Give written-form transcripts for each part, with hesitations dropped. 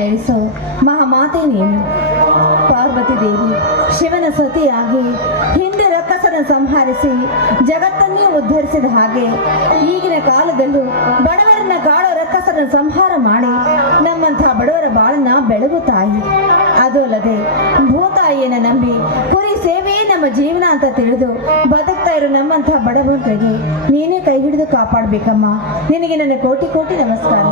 ಇಳಿಸೋ ಮಹಾಮಾತೆ ನೀನು. ಪಾರ್ವತಿ ದೇವಿ ಶಿವನ ಸತಿಯಾಗಿ ಹಿಂದೆ ರಕ್ಕಸನ ಸಂಹರಿಸಿ ಜಗತ್ತನ್ನೇ ಉದ್ಧರಿಸಿದ ಹಾಗೆ ಈಗಿನ ಕಾಲದಲ್ಲೂ ಬಡವರನ್ನ ಕಾಡೋ ರಕ್ಕಸನ ಸಂಹಾರ ಮಾಡಿ ನಮ್ಮಂಥ ಬಡವರ ಬಾಳನ್ನ ಬೆಳಗು ತಾಯಿ. ಅದು ಅಲ್ಲದೆ ಭೂತಾಯಿಯನ್ನ ನಂಬಿ ಕುರಿ ಸೇವೆಯೇ ನಮ್ಮ ಜೀವನ ಅಂತ ತಿಳಿದು ಬದುಕ್ತಾ ಇರೋ ನಮ್ಮಂಥ ಬಡವರಿಗೆ ನೀನೇ ಕೈ ಹಿಡಿದು ಕಾಪಾಡ್ಬೇಕಮ್ಮ. ನಿನಗೆ ನನ್ನ ಕೋಟಿ ಕೋಟಿ ನಮಸ್ಕಾರ.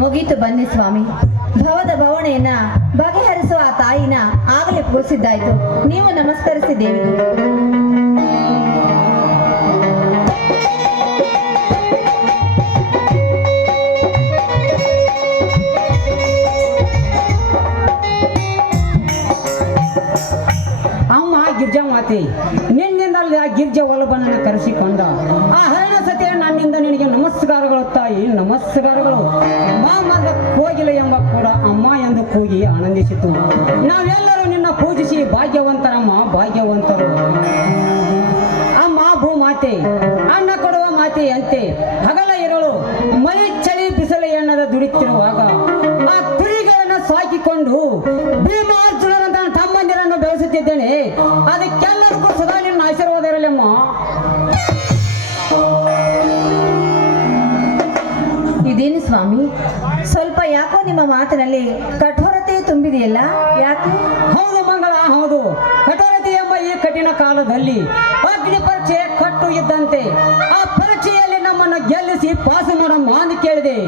ಮುಗೀತು ಬನ್ನಿ ಸ್ವಾಮಿ. ಭವದ ಭವಣೆಯನ್ನ ಬಗೆಹರಿಸುವ ಆ ತಾಯಿನ ಆಗಲೇ ಪೂಜಿಸಿದ್ದಾಯ್ತು. ನೀವು ನಮಸ್ಕರಿಸಿದ್ದೇವೆ. ಗಿರ್ಜಾ ಮಾತೆ, ನಿನ್ನಿಂದಲೇ ಆ ಗಿರ್ಜಾ ಒಲಬನನ್ನು ಕರೆಸಿಕೊಂಡ ಆ ಹರಣ ಸತಿ ನನ್ನಿಂದ ನಿನಗೆ ನಮಸ್ಕಾರಗಳು ತಾಯಿ, ನಮಸ್ಕಾರಗಳು. ಮಾಮದ ಕೋಗಿಲೆ ಎಂಬ ಕೂಡ ಅಮ್ಮ ಎಂದು ಕೂಗಿ ಆನಂದಿಸಿತು. ನಾವೆಲ್ಲರೂ ನಿನ್ನ ಪೂಜಿಸಿ ಭಾಗ್ಯವಂತರಮ್ಮ, ಭಾಗ್ಯವಂತರು. ಅಮ್ಮ ಭೂಮಾತೆ, ಅನ್ನ ಕೊಡುವ ಮಾತೆಯಂತೆ ಹಗಲ ಇರಲು ಮಳೆ ಚಳಿ ಬಿಸಿಲು ಎನ್ನದ ದುಡಿತಿರುವಾಗ ಆ ಕುರಿಗಳನ್ನು ಸಾಕಿಕೊಂಡು ಭೀಮಾರ್ಜುನರಂತ ತಮ್ಮಂದಿರನ್ನು ಬೆಳೆಸುತ್ತಿದ್ದೇನೆ. ಅದಕ್ಕೆಲ್ಲರಿಗೂ ಸದಾ ನಿನ್ನ ಆಶೀರ್ವಾದ ಇರಲಿಮ್ಮ. ಇದೇನು ಸ್ವಾಮಿ, ಸ್ವಲ್ಪ ಯಾಕೋ ನಿಮ್ಮ ಮಾತಿನಲ್ಲಿ ಕಠೋರತೆ ತುಂಬಿದೆಯಲ್ಲ, ಯಾಕೆ? ಹೌದು ಮಂಗಳ, ಹೌದು. ಕಠೋರತೆ ಎಂಬ ಈ ಕಠಿಣ ಕಾಲದಲ್ಲಿ ಅಗ್ನಿ ಪರೀಕ್ಷೆ ಕಟ್ಟು ಇದ್ದಂತೆ. ಆ ಪರೀಕ್ಷೆಯಲ್ಲಿ ನಮ್ಮನ್ನು ಗೆಲ್ಲಿಸಿ ಪಾಸು ಮಾಡಮ್ಮ ಅಂತ ಕೇಳಿದೆ.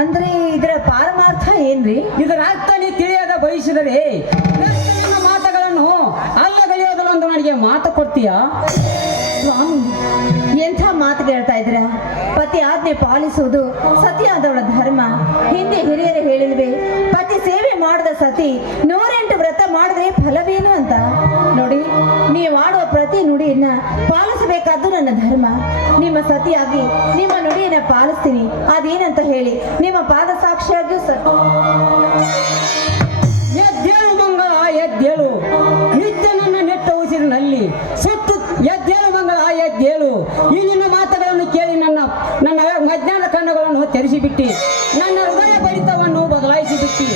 ಅಂದ್ರೆ ಇದರ ಪಾರಮಾರ್ಥ ಏನ್ರಿ? ಇದರ ಅರ್ಥ ನೀ ತಿಳಿಯದ ಬಯಸಿದರೆ ನನ್ನ ಮಾತುಗಳನ್ನು ಅಲ್ಲಗಳೆಯೋದಲ್ಲೊಂದು ನನಗೆ ಮಾತು ಕೊಡ್ತೀಯಾ? ಸ್ವಾಮಿ, ಎಂಥ ಮಾತು ಹೇಳ್ತಾ ಇದ್ರ? ಪತಿ ಆಜ್ಞೆ ಪಾಲಿಸುವುದು ಸತಿಯಾದವಳ ಧರ್ಮ. ಹಿಂದೆ ಹಿರಿಯರು ಹೇಳಿಲ್ವೇ, ಪತಿ ಸೇವೆ ಮಾಡಿದ ಸತಿ 108 ವ್ರತ ಮಾಡಿದ್ರೆ ಫಲವೇನು ಅಂತ. ನೋಡಿ, ನೀವು ಆಡುವ ಪ್ರತಿ ನುಡಿಯನ್ನ ಪಾಲಿಸಬೇಕಾದ್ದು ನನ್ನ ಧರ್ಮ. ನಿಮ್ಮ ಸತಿಯಾಗಿ ನಿಮ್ಮ ನುಡಿಯನ್ನ ಪಾಲಿಸ್ತೀನಿ. ಅದೇನಂತ ಹೇಳಿ ನಿಮ್ಮ ಪಾದ ಸಾಕ್ಷಿಯಾಗಿಯೂ ಎದ್ದೇಳು ಮಂಗಳ, ಎದ್ದೇಳು. ನಿತ್ಯ ನನ್ನ ನೆಟ್ಟ ಉಸಿರಿನಲ್ಲಿ ಸುಟ್ಟು ಎದ್ದೇಳು ಮಂಗಳ, ಎದ್ದೇಳು. ಈ ನಿನ್ನ ಮಾತುಗಳನ್ನು ಕೇಳಿ ನನ್ನ ಮಧ್ಯಾಹ್ನ ಕಣ್ಣುಗಳನ್ನು ತೆರೆಸಿಬಿಟ್ಟಿ, ನನ್ನ ಹೃದಯ ಬಡಿತವನ್ನು ಬದಲಾಯಿಸಿಬಿಟ್ಟಿ.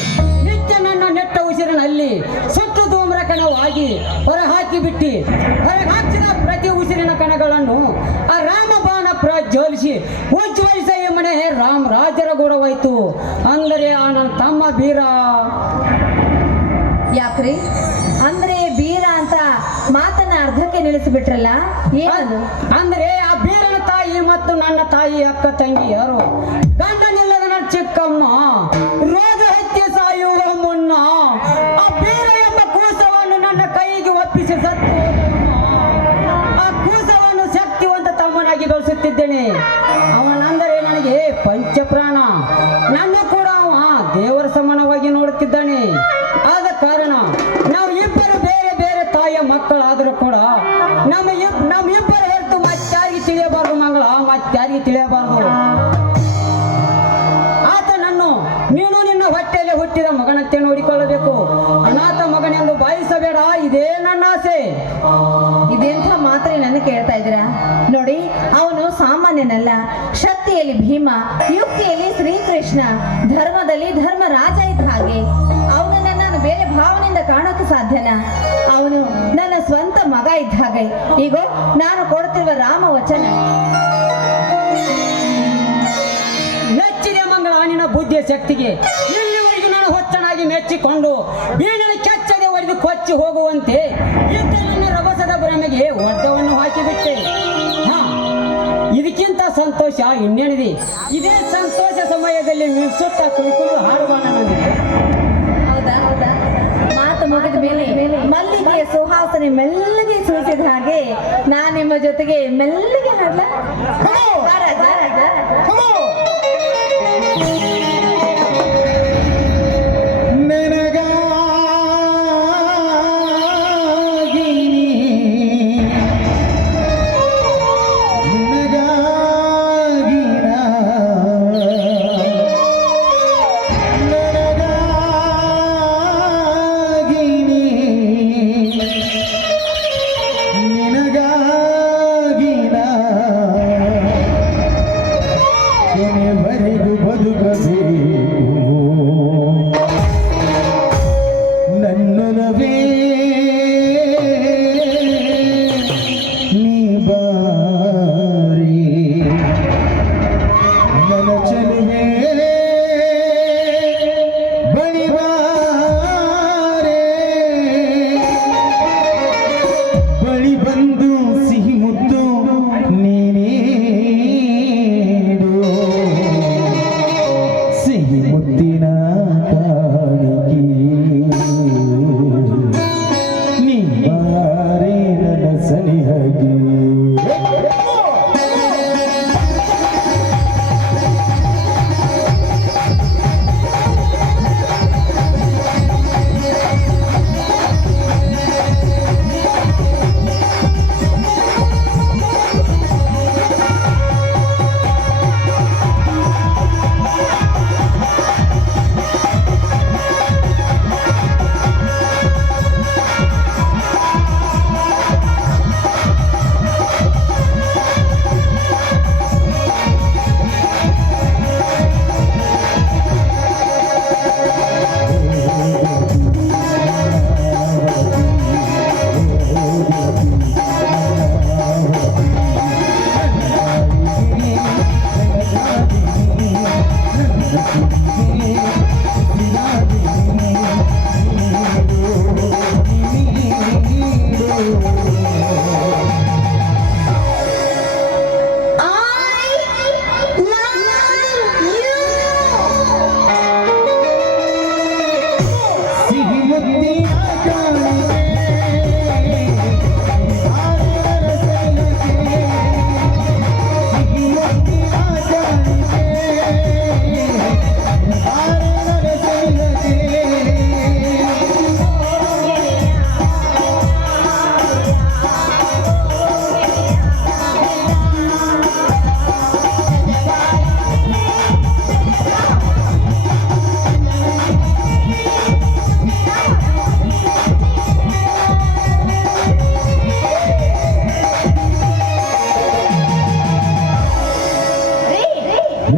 ನಿತ್ಯ ನನ್ನ ನೆಟ್ಟ ಉಸಿರಿನಲ್ಲಿ ಸುಟ್ಟು ಧೂಮ್ರ ಕಣವಾಗಿ ಹೊರಹಾಕಿಬಿಟ್ಟಿ. ಹೊರಹಾಕಿದ ಪ್ರತಿ ಉಸಿರಿನ ಕಣಗಳನ್ನು ಆ ರಾಮಬಾಣ ಪ್ರಜ್ವಲಿಸಿ ಉಜ್ವಲಿಸ ಈ ಮನೆ ರಾಮರಾಜರ ಗೂಡವಾಯ್ತು. ಅಂದರೆ ಆ ನನ್ನ ತಮ್ಮ ಬೀರ. ಯಾಕ್ರಿ? ಅಂದ್ರೆ ಬೀರ ಅಂತ ಮಾತನ್ನ ಅರ್ಧಕ್ಕೆ ನಿಲ್ಲಿಸಿಬಿಟ್ರಲ್ಲ, ಏನದು? ಅಂದ್ರೆ ಆ ಬೀರನ ತಾಯಿ ಮತ್ತು ನನ್ನ ತಾಯಿ ಅಕ್ಕ ತಂಗಿಯರು ಗಂಡನಿಲ್ಲದ ನನ್ನ ಚಿಕ್ಕಮ್ಮ ರೋಗ ಹತ್ಯೆ ಸಾಯುವ ಮುನ್ನ ಆ ಬೀರ ಎಂಬ ಕೂಸವನ್ನು ನನ್ನ ಕೈಗೆ ಒಪ್ಪಿಸಿ ಸತ್ತು ಆ ಕೂಸವನ್ನು ಶಕ್ತಿವಂತ ತಮ್ಮನಾಗಿ ಬೆಳೆಸುತ್ತಿದ್ದೇನೆ. ಅವನಂದರೆ ನನಗೆ ಪಂಚಪ್ರಾಣ. ನನ್ನ ಕೂಡ ಅವ ದೇವರ ಸಮಾನವಾಗಿ ನೋಡುತ್ತಿದ್ದಾನೆ. ಆದ ಕಾರಣ ನಾವು ಇಬ್ಬರು ಬೇರೆ ಬೇರೆ ತಾಯಿಯ ಮಕ್ಕಳಾದರೂ ಕೂಡ ನಮ್ಮಿಬ್ಬರ ಹೊರತು ಮತ್ತಾರಿಗೆ ತಿಳಿಯಬಾರ್ದು ಮಂಗಳ, ಮತ್ತಾರಿಗೆ ತಿಳಿಯಬಾರ್ದು. ಆತನನ್ನು ನೀನು ನಿನ್ನ ಹೊಟ್ಟೆಯಲ್ಲಿ ಹುಟ್ಟಿದ ಮಗನಂತೆ ನೋಡಿಕೊಳ್ಳಬೇಕು. ಅನಾಥ ಮಗನೆಂದು ಭಾವಿಸಬೇಡ, ಇದೇ ನನ್ನ ಆಸೆ. ಇದೆಂಥ ಮಾತ್ರ ನನ್ನ ಕೇಳ್ತಾ ಇದ್ದೀರಾ? ನೋಡಿ, ಅವನು ಸಾಮಾನ್ಯನಲ್ಲ. ಶಕ್ತಿಯಲ್ಲಿ ಭೀಮ, ಯುಕ್ತಿಯಲ್ಲಿ ಶ್ರೀಕೃಷ್ಣ, ಧರ್ಮದಲ್ಲಿ ಧರ್ಮರಾಜ ಇದ್ದ ಹಾಗೆ. ಅವನನ್ನ ನಾನು ಬೇರೆ ಭಾವನೆಯಿಂದ ಕಾಣೋಕೆ ಸಾಧ್ಯನಾ? ಅವನು ನನ್ನ ಸ್ವಂತ ಮಗ ಇದ್ದ ಹಾಗೆ. ಈಗ ನಾನು ಕೊಡ್ತಿರುವ ರಾಮ ವಚನ. ಮೆಚ್ಚಿದೆ ಮಂಗಳ ನಿನ್ನ ಬುದ್ಧಿಯ ಶಕ್ತಿಗೆ. ಇಲ್ಲಿವರೆಗೂ ನಾನು ಹೊಚ್ಚನಾಗಿ ಮೆಚ್ಚಿಕೊಂಡು ಬೀಳಲು ಕೆಚ್ಚದೆ ಒಡೆದು ಕೊಚ್ಚಿ ಹೋಗುವಂತೆ ಇದ್ದ ನನ್ನ ರಭಸದ ಭ್ರಮೆಗೆ ಒಡ್ಡವನ್ನು ಹಾಕಿಬಿಟ್ಟೆ. ಇದಕ್ಕಿಂತ ಸಂತೋಷ ಇನ್ನೇನಿದೆ? ಇದೇ ಸಂತೋಷ ಸಮಯದಲ್ಲಿ ಮಿಲ್ಸುತ್ತ ಕುಳಿತು ಹಾಡುವಾಣ ನನಗೆ. ಹೌದಾ? ಮಾತು ಮುಗಿದ ಮೇಲೆ ಮಲ್ಲಿಗೆಯ ಸುಹಾಸನೆ ಮೆಲ್ಲಗೆ ಸೂಚಿದ ಹಾಗೆ ನಾನು ನಿಮ್ಮ ಜೊತೆಗೆ ಮೆಲ್ಲಗೆ ಹಾಡ್ಲ.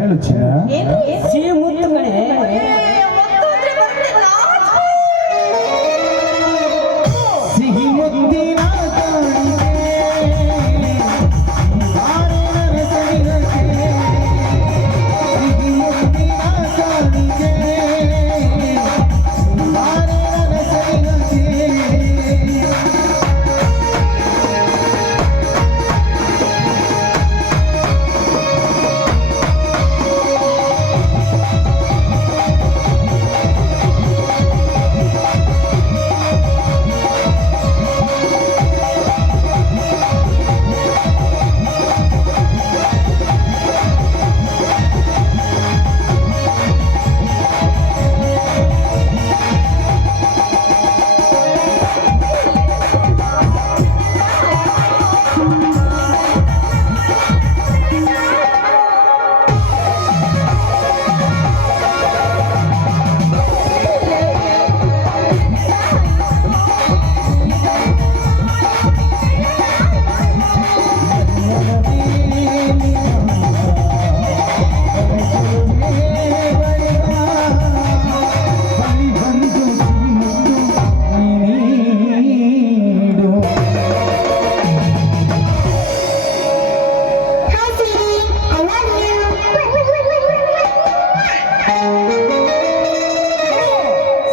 ಹೇಳು ಚಿನ್ನ. ಸಿಹಿ ಮುತ್ತು ಕಣೆ. ಸಿಹಿ ಮುತ್ತಿನ ಕಾಣಿಕೆ, ಬಾರೆ ನನ್ನ ಸನಿಹಕ್ಕೆ. ಸಿಹಿ ಮುತ್ತಿನ ಕಾಣಿಕೆ, ಬಾರೆ ನನ್ನ ಸನಿಹಕ್ಕೆ.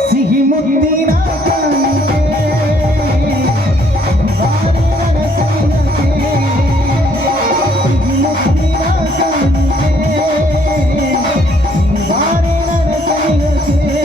ಸಿಹಿ ಮುತ್ತಿನ ಕಾಣಿಕೆ, ಬಾರೆ ನನ್ನ ಸನಿಹಕ್ಕೆ. ಸಿಹಿ ಮುತ್ತಿನ ಕಾಣಿಕೆ, ಬಾರೆ ನನ್ನ ಸನಿಹಕ್ಕೆ.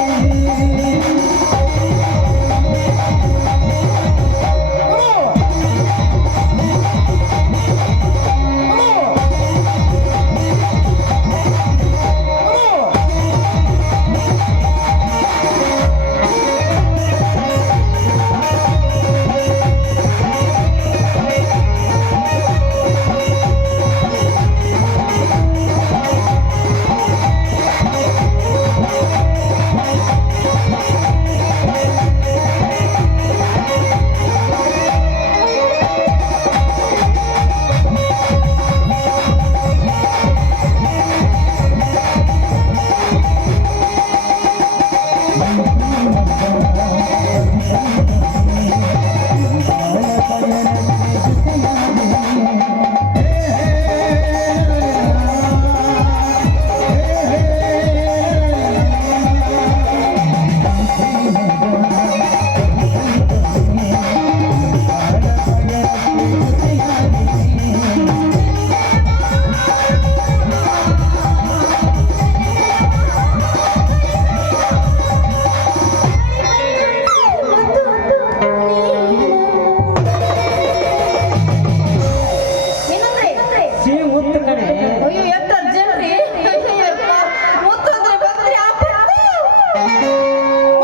ಸಿಹಿ ಮುತ್ತು ಕಣೆ. ಅಯ್ಯೋ ಎಷ್ಟು ಅರ್ಜೆಂಟ್ ರೀ. ಮುತ್ತು ಅಂದ್ರೆ ಬಂದ್ರಿ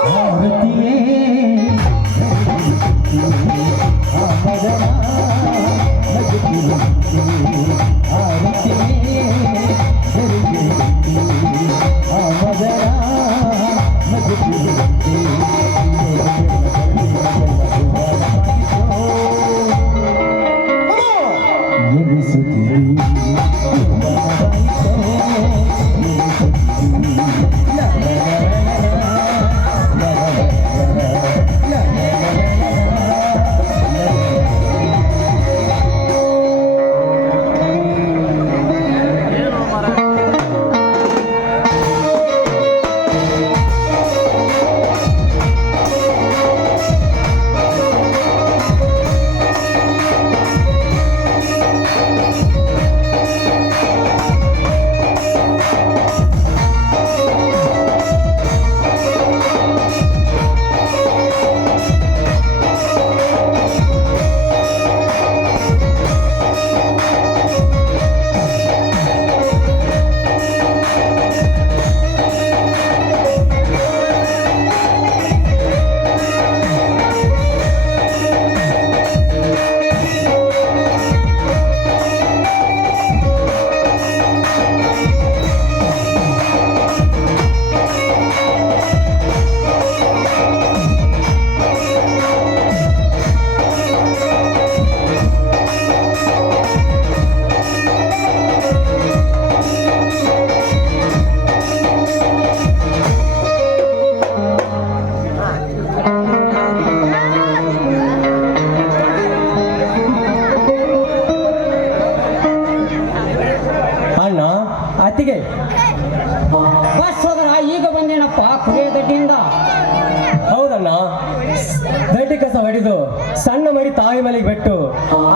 ಭಾರತೀಯೇ ಆಮದನ ಬದುಕಿರುವಂತೆ. ಭಾರತೀಯೇ ಬೆರಗಿರುವಂತೆ. ಆಮದನ ಬದುಕಿರುವಂತೆ. ಅತ್ತಿಗೆ ಬಸ್ ಹೋದ್ರ ಈಗ ಬಂದೇನಪ್ಪ ಕುರಿಯ ದಡ್ಡಿಯಿಂದ. ಹೌದಣ್ಣ, ದಡ್ಡಿ ಕಸ ಹೊಡೆದು ಸಣ್ಣ ಮರಿ ತಾಯಿ ಮನೆಗೆ ಬಿಟ್ಟು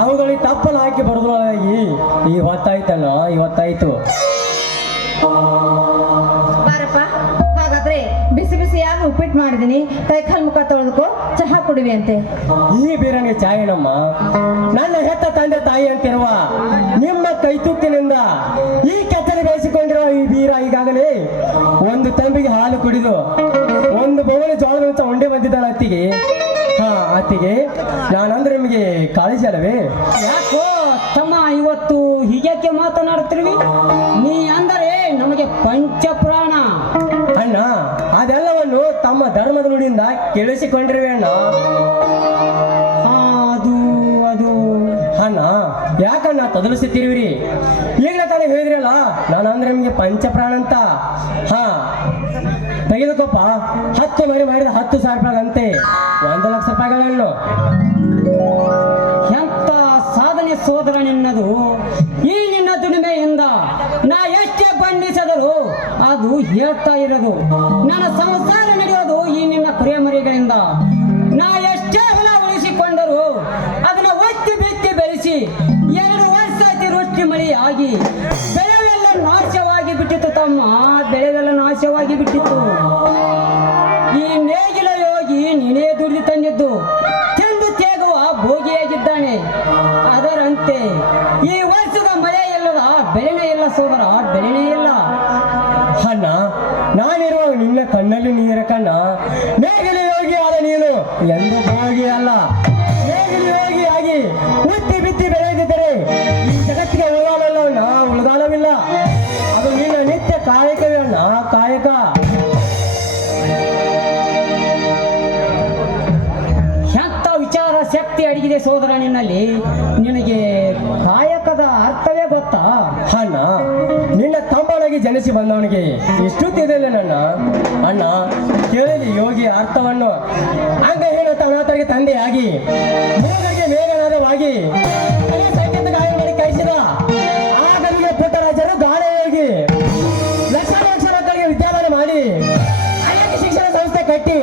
ಅವುಗಳಿಗೆ ತಪ್ಪಲು ಹಾಕಿ ಬರೋದ್ರೊಳಗಾಗಿ ಇವತ್ತಾಯ್ತಣ್ಣ, ಇವತ್ತಾಯ್ತು. ಬಾರಪ್ಪ, ಹಾಗಾದ್ರೆ ಬಿಸಿ ಬಿಸಿಯಾಗಿ ಉಪ್ಪಿಟ್ಟು ಮಾಡಿದೀನಿ, ಕೈ ಕಾಲು ಮುಖ ತೊಳೆದುಕೋ, ಚಹಾ ಕುಡಿವಿ ಅಂತೆ. ಈ ಬೀರನಿಗೆ ಚಾಯಣಮ್ಮ, ನನ್ನ ಹೆತ್ತ ತಂದೆ ತಾಯಿ ಅಂತಿರುವ ನಿಮ್ಮ ಕೈತುತ್ತಿನಿಂದ ಈ ಕೆತ್ತನೆ ಬೆಳೆಸಿಕೊಂಡಿರುವ ಈ ಬೀರ ಈಗಾಗಲೇ ಒಂದು ತಂಬಿಗೆ ಹಾಲು ಕುಡಿದು ಒಂದು ಬೌಲಿ ಜೋಳದ ಉಂಡೆ ಬಂದಿದ್ದಾಳೆ ಅತ್ತಿಗೆ. ಹಾ ಅತ್ತಿಗೆ, ನಾನಂದ್ರೆ ನಿಮಗೆ ಕಾಳಜಿ ಅಲ್ಲವೇ? ಯಾಕೋ ತಮ್ಮ ಇವತ್ತು ಹೀಗ್ಯಾಕೆ ಮಾತನಾಡುತ್ತಿರುವಿ? ನೀ ಅಂದರೆ ನಮಗೆ ಪಂಚಪ್ರಾಣ. ಅಣ್ಣ, ಅದೆಲ್ಲವನ್ನು ತಮ್ಮ ಧರ್ಮದ ನುಡಿಯಿಂದ ಕೇಳಿಸಿಕೊಂಡಿರುವೆ ಅಣ್ಣ. ಹಾ, ಅದು ಅದು ಅಣ್ಣ, ಯಾಕಣ್ಣ ತೊದಲಿಸುತ್ತಿರುವಿರಿ? ಈಗಲೇ ತಾನೇ ಹೇಳಿದ್ರಲ್ಲ ನಾನಂದ್ರೆ ನಿಮಗೆ ಪಂಚಪ್ರಾಣ ಅಂತ. ಹಾ, ತೆಗೆದುಕೊಪ್ಪ, 10 ಮರಿ ಮಾಡಿದ 10,000 ರೂಪಾಯಿಗಂತೆ 1,00,000 ರೂಪಾಯಿಗಳನ್ನು. ಎಂತ ಸಾಧನೆ ಸೋದರ ನಿನ್ನದು. ಈ ನಿನ್ನ ದುಡಿಮೆಯಿಂದ ನಾ ಎಷ್ಟೇ ಬಣ್ಣಿಸಿದರೂ ಅದು ಹೇಳ್ತಾ ಇರೋದು. ನನ್ನ ಸಂಸಾರ ನಡೆಯೋದು ಈ ನಿನ್ನ ಕುರಿಮರಿಗಳಿಂದ. ನಾ ಎಷ್ಟೇ ಹೊಲ ಉಳಿಸಿಕೊಂಡರೂ ಅದನ್ನ ಒತ್ತಿ ಬಿತ್ತಿ ಬೆಳೆಸಿ 2 ವರ್ಷ ಆಯ್ತು ವೃಷ್ಟಿ ಮಳೆ ಆಗಿ ಬೆಳೆವೆಲ್ಲ ನಾಶವಾಗಿ ಬಿಟ್ಟಿತ್ತು ತಮ್ಮ, ಬೆಳೆವೆಲ್ಲ ನಾಶವಾಗಿ ಬಿಟ್ಟಿತ್ತು. ಈ ನೇಗಿಲ ಯೋಗಿ ನೀನೇ ದುಡಿದು ತಂದಿದ್ದು ಚೆಂದು ತೇಗುವ ಭೋಗಿಯಾಗಿದ್ದಾನೆ. ಅದರಂತೆ ಈ ವರ್ಷದ ಮಳೆ ಇಲ್ಲದ ಬೆಳೆನೇ ಇಲ್ಲ ಸೋದರ, ಬೆಳೆನೇ ಇಲ್ಲ. ಅಣ್ಣ, ನಾನಿರುವಾಗ ನಿನ್ನ ಕಣ್ಣಲ್ಲಿ ನೀರ ಕಣ್ಣ. ನೇಗಿಲು ಯೋಗಿ ಆದ ನೀನು ಎಂದು ಭೋಗಿ ಅಲ್ಲ. ನೇಗಿಲು ಯೋಗಿ ಆಗಿ ಉತ್ತಿ ಬಿತ್ತಿ ಬೆಳೆದಿದ್ದರೆ ಈ ಜಗತ್ತಿಗೆ ಉಳಗಾಲಲ್ಲ ಅಣ್ಣ, ಉಳಗಾಲವಿಲ್ಲ. ಅದು ನಿನ್ನ ನಿತ್ಯ ಕಾಯಕವೇ ಅಣ್ಣ, ಕಾಯಕ. ಎಂತ ವಿಚಾರ ಶಕ್ತಿ ಅಡಗಿದೆ ಸೋದರ ನಿನ್ನಲ್ಲಿ. ನಿನಗೆ ಕಾಯಕದ ಅರ್ಥವೇ ಗೊತ್ತಾ? ಅಣ್ಣ, ನಿನ್ನ ತಮ್ಮನಾಗಿ ಜನಿಸಿ ಬಂದವನಿಗೆ ಇಷ್ಟು ತಿಳಿದಿಲ್ಲ ನನ್ನ. ಅಣ್ಣ, ಕೇಳಲಿ ಯೋಗಿ ಅರ್ಥವನ್ನು. ಅಂಗಹೀನ ಅನಾಥರಿಗೆ ತಂದೆಯಾಗಿ ಮೂಗರಿಗೆ ಮೇಘನಾದವಾಗಿ ಸಂಗೀತ ಗಾಯನ ಮಾಡಿ ಕಳಿಸಿದ ಆಗಲಿಗೆ ಪುಟ್ಟರಾಜರು ಗಾಢ ಯೋಗಿ. ಲಕ್ಷ ಲಕ್ಷ ಮಕ್ಕಳಿಗೆ ವಿದ್ಯಾದಾನ ಮಾಡಿ ಅನೇಕ ಶಿಕ್ಷಣ ಸಂಸ್ಥೆ ಕಟ್ಟಿ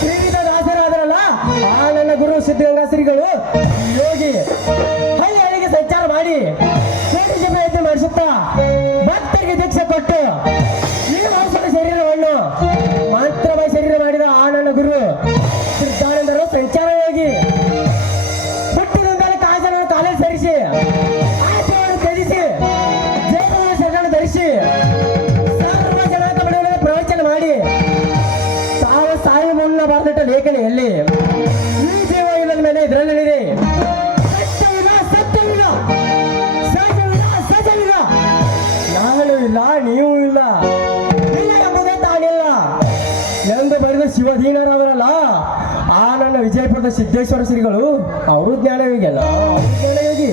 ಶ್ರೀವಿಧ ದಾಸರಾದರಲ್ಲ ಆ ನನ್ನ ಗುರು ಸಿದ್ಧಗಂಗಾ ಶ್ರೀಗಳು ಯೋಗಿ. ಹಳ್ಳಿ ಹಳ್ಳಿಗೆ ಸಂಚಾರ ಮಾಡಿ ಪ್ರಯತ್ನ ಮಾಡಿಸುತ್ತಾ ಭಕ್ತರಿಗೆ ದೀಕ್ಷೆ ಕೊಟ್ಟು ಈ ಮಾಂಸದ ಶರೀರವನ್ನು ಮಾತ್ರಮಯ ಶರೀರ ಮಾಡಿದ ಆ ನನ್ನ ಗುರು ಸಿದ್ಧಾನಂದರು ಸಂಚಾರ ಯೋಗಿ. ಹುಟ್ಟಿದ ಮೇಲೆ ಕಾಜನನ್ನು ಕಾಲೇಜ್ ಸರಿಸಿ ಆಚರಣೆ ತ್ಯಜಿಸಿ ಜೈನ ಶರಣ ಧರಿಸಿ ಸರ್ವ ಜನಾಂಗ ಬಡವರಿಗೆ ಪ್ರವಚನ ಮಾಡಿ ತಾವು ಸಾಯಿ ಮುನ್ನ ಬರೆದಿಟ್ಟ ಲೇಖನೆಯಲ್ಲಿ ಈ ಜೀವ ಇದರ ಮೇಲೆ ಇದರಲ್ಲಿದೆ. ಸತ್ಯವಿದ, ಸತ್ಯವಿದ, ಸತ್ಯವಿದ, ಸತ್ಯವಿದ. ನಾನು ಇಲ್ಲ, ನೀವು ಇಲ್ಲ, ಇಲ್ಲ ಎಂಬುದೇ ತಾನಿಲ್ಲ ಎಂದು ಬರೆದ ಶಿವಧೀನರಾದರಲ್ಲ ಆ ನನ್ನ ವಿಜಯಪುರದ ಸಿದ್ದೇಶ್ವರ ಶ್ರೀಗಳು. ಅವರು ಜ್ಞಾನಯೋಗಿಯಲ್ಲ, ಅವರು ಜ್ಞಾನಯೋಗಿ.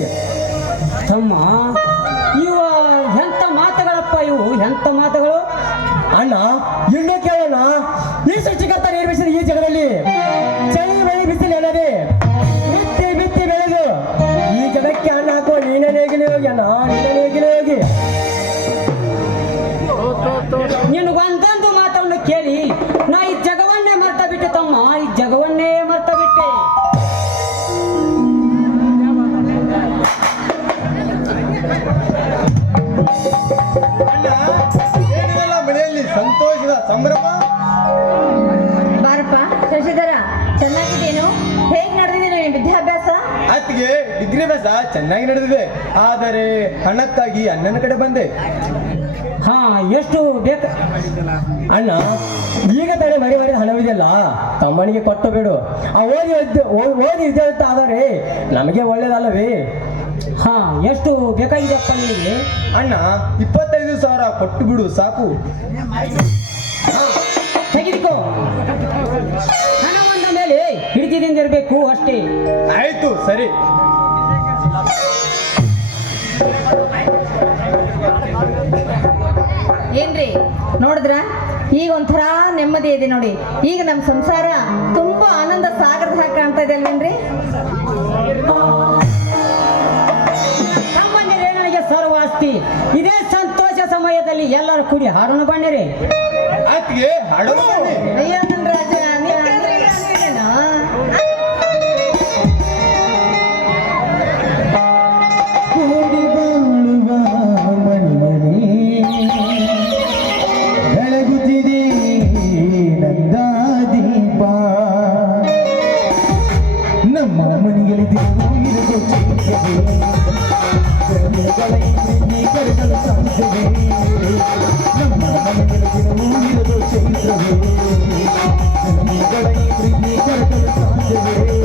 ತಮ್ಮ, ಇವ ಎಂತ ಮಾತುಗಳಪ್ಪ ಇವು, ಎಂತ ಮಾತುಗಳು. ಅಣ್ಣ, ಇನ್ನೂ ಕೇಳೋಣ. ಈ ಸೃಷ್ಟಿಕರ್ತ ನಿರ್ಮಿಸಿದ ಈ ಜಗದಲ್ಲಿ ಚಳಿ ಮಳೆ ಬಿಸಿಲು ಎನ್ನದೆ ಬಿತ್ತಿ ಬಿತ್ತಿ ಬೆಳೆದು ಈ ಜಗಕ್ಕೆ ಅನ್ನ ಹಾಕುವ ನೀನೇ ನೇಗಿಲು ಯೋಗಿ ಅಣ್ಣ, ನೀನೇ ನೇಗಿಲು ಯೋಗಿ. ನಿನಗೊಂದೊಂದು ಮಾತನ್ನು ಕೇಳಿ ನಾ ಈ ಜಗವನ್ನೇ ಮರ್ತ ಬಿಟ್ಟೆ ತಮ್ಮ, ಈ ಜಗವನ್ನೇ ಮರ್ತ ಬಿಟ್ಟೆ. ಏನಿದೆಲ್ಲ ಮನೆಯಲ್ಲಿ ಸಂತೋಷದ ಸಂಭ್ರಮ. ಬಾರಪ್ಪ ಶಶಿಧರ, ಚೆನ್ನಾಗಿದ್ದೇನು? ಹೇಗ್ ನಡೆದಿದೆ ನಿನ್ನ ವಿದ್ಯಾಭ್ಯಾಸ? ಅತ್ತಿಗೆ ಡಿಗ್ರಿ ಅಭ್ಯಾಸ ಚೆನ್ನಾಗಿ ನಡೆದಿದೆ. ಆದರೆ ಹಣಕ್ಕಾಗಿ ಅಣ್ಣನ ಕಡೆ ಬಂದೆ. ಹಾ, ಎಷ್ಟು ಬೇಕು? ಅಣ್ಣ, ಈಗ ತಾನೇ ಮರಿ ಮಾಡಿದ ಹಣವಿದೆಯಲ್ಲ ತಮ್ಮನಿಗೆ ಕೊಟ್ಟು ಬಿಡು. ಆ ಓದಿ ವಿದ್ಯಾವಂತ ಆದರೆ ನಮಗೆ ಒಳ್ಳೇದಲ್ಲವೇ? ಹಾ, ಎಷ್ಟು ಬೇಕಾಗಿದೆಯಪ್ಪ ನಿನಗೆ? ಅಣ್ಣ 25,000 ಕೊಟ್ಟು ಬಿಡು ಸಾಕು. ತೆಗೆದುಕೋ. ಹಣ ಬಂದ ಮೇಲೆ ಹಿಡಿದಿದಿಂದ ಇರಬೇಕು ಅಷ್ಟೇ. ಆಯ್ತು, ಸರಿ. ಏನ್ರಿ ನೋಡಿದ್ರ, ಈಗ ಒಂಥರ ನೆಮ್ಮದಿ ಇದೆ ನೋಡಿ. ಈಗ ನಮ್ಮ ಸಂಸಾರ ತುಂಬಾ ಆನಂದ ಸಾಗರದ ಹಾಗೆ ಕಾಣ್ತಾ ಇದೆ ಅಲ್ವೇನ್ರಿ? ತಮ್ಮಂದಿರೇ ನನಗೆ ಸರ್ವ ಆಸ್ತಿ. ಇದೇ ಸಂತೋಷ ಸಮಯದಲ್ಲಿ ಎಲ್ಲರೂ ಕೂಡಿ ಹಾಡನ್ನು ಬಂದಿರಿ. ಆತ್ಗೆ ಹಾಡೋಣ ಬನ್ನಿ. ಅಯ್ಯೋ ನನ್ನ ರಾಜ ನೀವ್ ಕೇಳಿದ್ರೆ ಇಲ್ಲ ಅಂತೀರೇನೋ? ಕೂಡಿ ಬಾಳುವ ಮನೆಯಲ್ಲಿ ಬೆಳಗುತ್ತಿದೆ ನಂದ ದೀಪ ನಮ್ಮ ಮನೆಯಲ್ಲಿ ಇರಲು ಚೈತ್ರವೇ ಕರೆಗಳು ಸಾಧ್ಯವೇ ನಮ್ಮ ಮನೆಯಲ್ಲಿ ಇರಲು ಚೈತ್ರವೇ ಕರೆಗಳು ಸಾಧ್ಯವೇ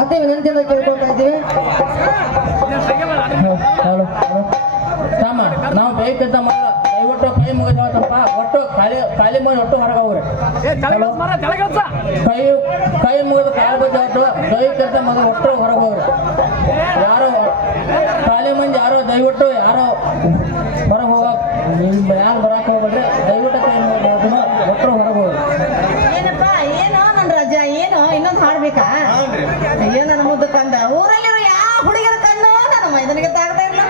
ಅದೇ ವಿನಂತಿಯಿಂದ ಕೇಳ್ಕೊಳ್ತಾ ಇದ್ದೀವಿ. ರಾಮ ನಾವು ಬೇಕಂತ ಮಗ ದಯವಿಟ್ಟು ಕೈ ಮುಗಿದಪ್ಪ ಒಟ್ಟು ಖಾಲಿ ಮಾಡಿ ಒಟ್ಟು ಹೊರಗೆ ಹೋಗ್ರಿ ಕೈ ಮುಗಿದು ಕಾಲು ಬಿದ್ದು ದಯವಿಟ್ಟು ಮಗ ಒಟ್ಟು ಹೊರಗೆ ಹೋಗ್ರಿ ಯಾರೋ ಖಾಲಿ ಮಂದಿ ಯಾರೋ ದಯವಿಟ್ಟು ಯಾರೋ ಹೊರಗೆ ಹೋಗಕ್ ಯಾರು ಬರಕ್ಕೆ ಹೋಗ್ಬೇಡ್ರಿ ದಯವಿಟ್ಟು ಕೈ ಮುಗಿದು ಒಟ್ಟು ಹೊರಗೆ ಹೋಗ್ರಿ. ಏನಪ್ಪ ಏನೋ ನನ್ನ ರಾಜ ಏನೋ ಇನ್ನೊಂದು ಹಾಡ್ಬೇಕಾ? ಅಯ್ಯೋ ನನ್ನ ಮುದ್ದು ಕಂದ ಊರಲ್ಲಿರೋ ಯಾವ ಹುಡುಗಿರ ಕಣ್ಣು ನನ್ನ ಮೈದನಿಗೆ ತಾಗ್ತಾ ಇಲ್ಲ.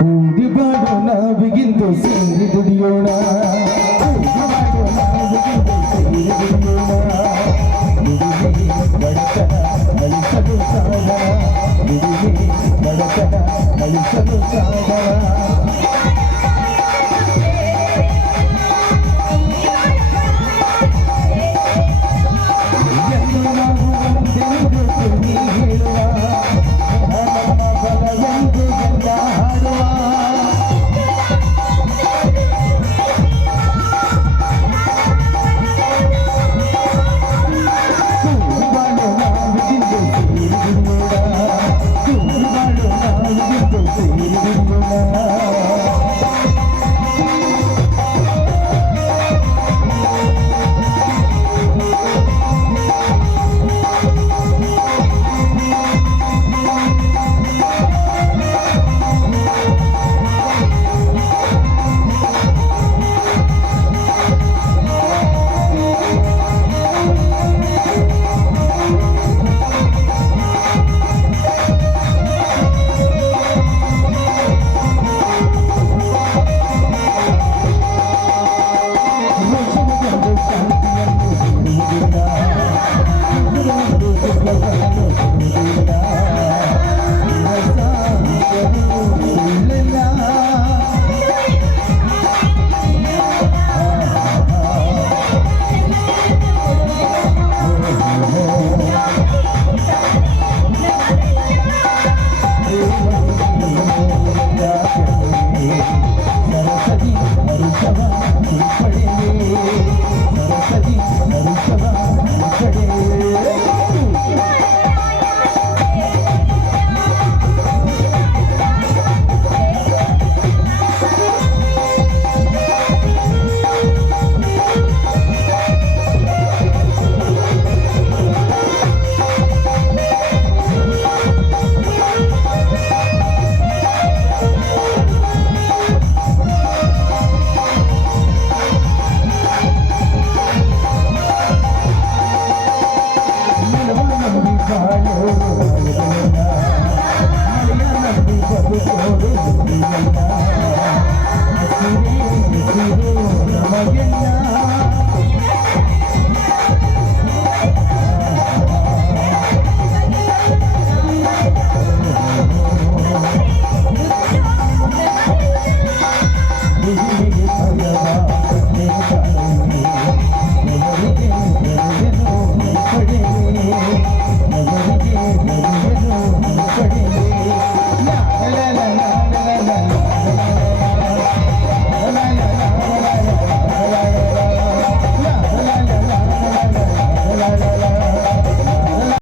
ಕೂಡಿ ಬಾಡೋಣ ಬಿಗಿಂದು ಸೇರಿ ದುಡಿಯೋಣ ಕೂಡಿ ಬಾಡೋಣ ಬಿಗಿಂದು ಸೇರಿ ಉಳಿಸಲು ಸಾಧ್ಯ